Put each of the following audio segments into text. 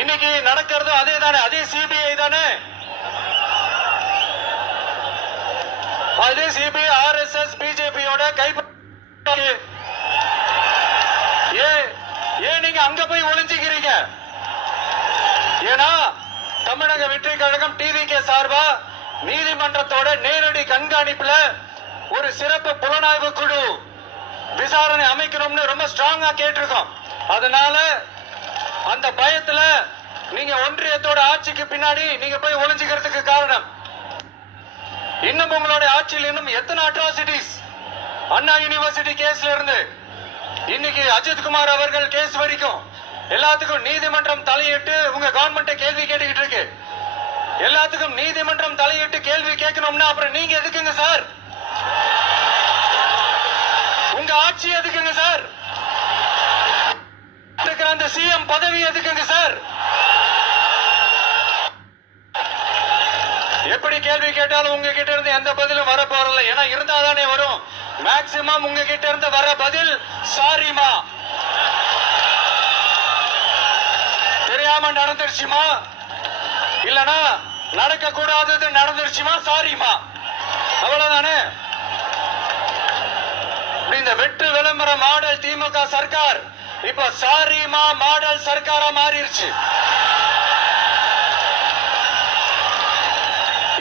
இன்னைக்கு நடக்கிறது அதே தானே, அதே சிபிஐ தானே, அதே சிபிஐ ஆர்எஸ்எஸ் பிஜேபியோட கைப்பற்றி ஏன் நீங்க அங்க போய் ஒளிஞ்சுக்கிறீங்க? ஏன்னா தமிழக வெற்றி கழகம் டிவிகே சார்பா நீதிமன்றத்தோட நேரடி கண்காணிப்புல ஒரு சிறப்பு புலனாய்வு குழு விசாரணை அமைக்கணும்னு ரொம்ப ஸ்ட்ராங்கா கேட்டிருக்கோம். அதனால அந்த பயத்துல நீங்க ஒன்றியத்தோட ஆட்சிக்கு பின்னாடி நீங்க போய் ஒளிஞ்சுக்கிறதுக்கு காரணம், இன்னும் உங்களுடைய ஆட்சியில் இன்னும் எத்தனை அட்ராசிட்டிஸ், அண்ணா யூனிவர்சிட்டி கேஸ்ல இருந்து இன்னைக்கு அஜித்குமார் அவர்கள் கேஸ் வரைக்கும் எல்லாத்துக்கும் நீதிமன்றம் தலையிட்டு உங்க கவர்மெண்ட் கேள்வி கேட்டுக்கிட்டு இருக்கு. எல்லாத்துக்கும் நீதிமன்றம் தலையிட்டு கேள்வி கேட்கணும்னா அப்புறம் நீங்க எதுக்குங்க சார்? உங்க ஆட்சி எதுக்குங்க சார்? அந்த சிஎம் பதவி எதுக்குங்க சார்? எப்படி கேள்வி கேட்டாலும் உங்ககிட்ட இருந்து எந்த பதிலும் வர போறல. ஏன்னா இருந்தாதானே வரும். மேக்சிமம் உங்ககிட்ட இருந்து வர பதில் சாரிமா, தெரியாம நடந்துருச்சுமா, இல்லனா நடக்க கூடாதது நடந்துருச்சுமா, சாரிமா, அவ்வளவுதானே. இந்த வெட்டு விளம்பர மாடல் திமுக சர்க்கார் இப்ப சாரிமா மாடல் சர்க்காரா மாறிடுச்சு.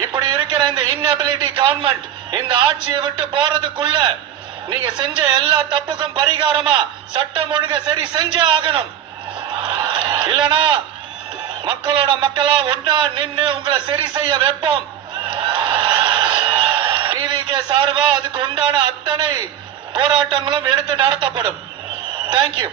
இப்படி இருக்கிற இந்த இன்எபிலிட்டி கவர்மெண்ட் இந்த ஆட்சியை விட்டு போறதுக்குள்ள நீங்க செஞ்ச எல்லா தப்புக்கும் பரிகாரமா சட்டம் ஒழுங்க சரி செஞ்சே ஆகணும். இல்லனா மக்களோட மக்களா ஒன்னா நின்று உங்களை சரி செய்ய வைப்போம். டிவிகே சார்பா அதுக்கு உண்டான அத்தனை போராட்டங்களும் எடுத்து நடத்தப்படும். தேங்க்யூ.